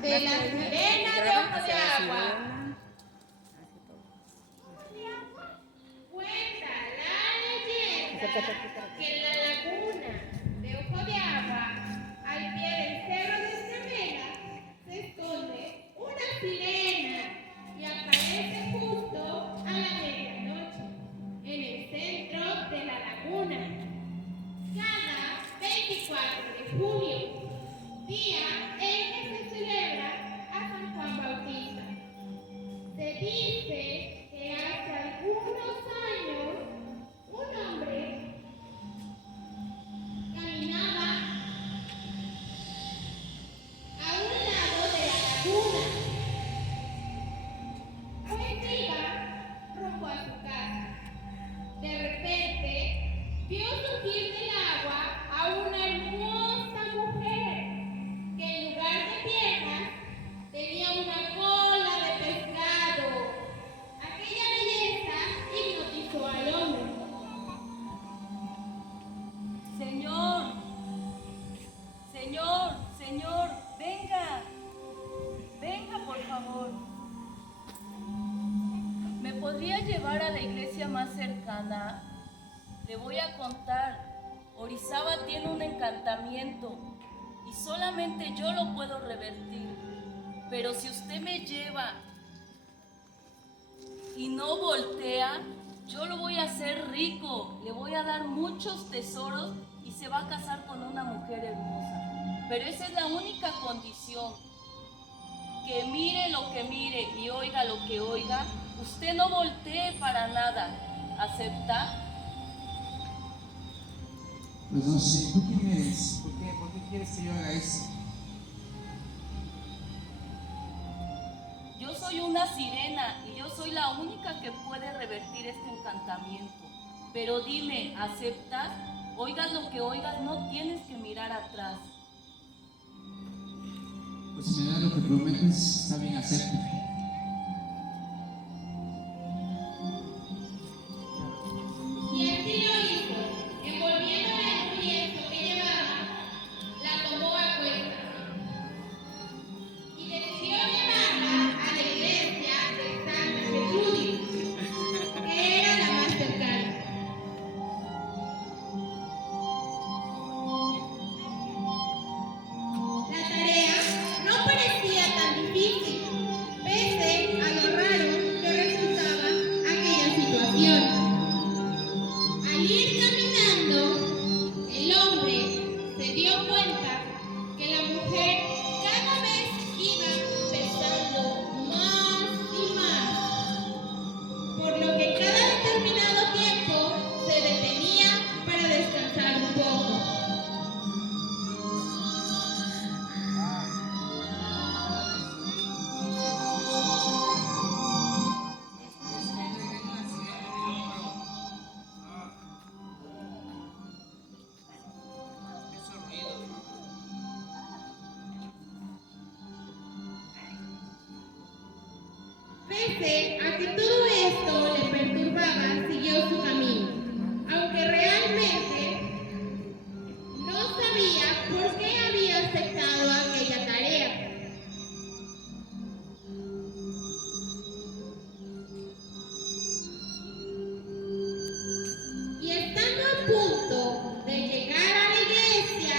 de la sirena de ojo de agua. Cuenta la leyenda que en la laguna de ojo de agua, al pie del cerro de Estremera, se esconde una sirena y aparece justo a la medianoche en el centro de la laguna. Cada 24 de julio, día en que se celebra a San Juan Bautista. Se dice que hace algunos años un hombre caminaba a un lado de la laguna, pues iba rumbo a su casa. De repente vio surgir del agua a una hermosa mujer que en lugar de piernas tenía una cola de pescado. Aquella belleza hipnotizó al hombre. Señor, señor, venga por favor. ¿Me podría llevar a la iglesia más cercana? Le voy a contar, Orizaba tiene un encantamiento y solamente yo lo puedo revertir. Pero si usted me lleva y no voltea, yo lo voy a hacer rico, le voy a dar muchos tesoros y se va a casar con una mujer hermosa. Pero esa es la única condición, que mire lo que mire y oiga lo que oiga, usted no voltee para nada. ¿Acepta? Pues no sé, ¿tú quién eres? ¿Por qué quieres que yo haga eso? Yo soy una sirena y yo soy la única que puede revertir este encantamiento. Pero dime, ¿aceptas? Oigas lo que oigas, no tienes que mirar atrás. Pues si me das lo que prometes, está bien, acepto. Y así lo hizo, envolviéndola en un lienzo que llevaba, la tomó a cuenta y decidió llevarla a la iglesia de Santa Gertrudis, que era la más cercana. La tarea no parecía tan difícil, pese a lo raro que resultaba aquella situación. Al ir caminando, el hombre se dio cuenta que la mujer cada vez iba pesando más y más, por lo que cada determinado tiempo se detenía para descansar un poco. Pese a que todo esto le perturbaba, siguió su camino, aunque realmente no sabía por qué había aceptado aquella tarea. Y estando a punto de llegar a la iglesia,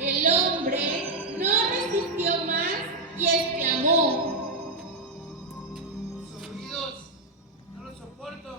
el hombre no resistió más y exclamó: ¡Los oídos! ¡No los soporto!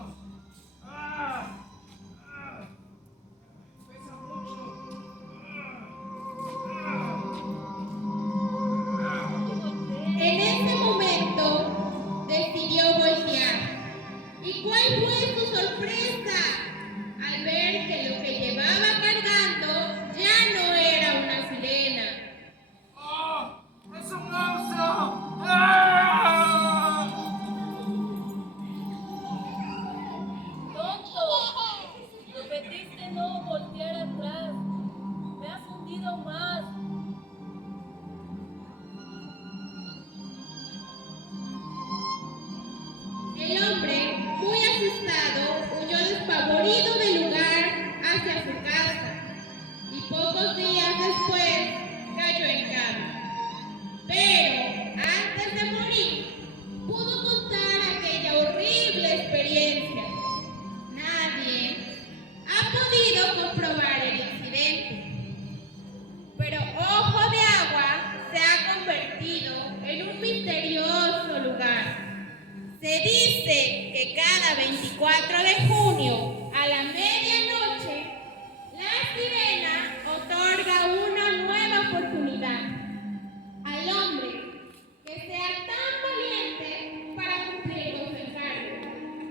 24 de junio a la medianoche, la sirena otorga una nueva oportunidad al hombre que sea tan valiente para cumplir con su encargo.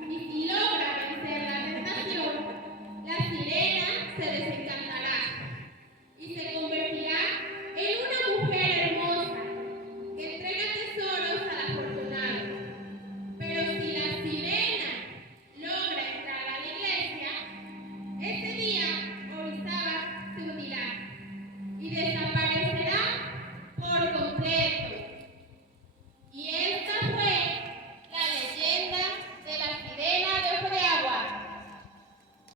Y si logra vencer la tentación, la sirena se desencantará y se convertirá en una mujer hermosa que entrega tesoros al afortunado. Pero si la sirena logra entrar a la iglesia, ese día Orizaba se unirá y desaparecerá por completo.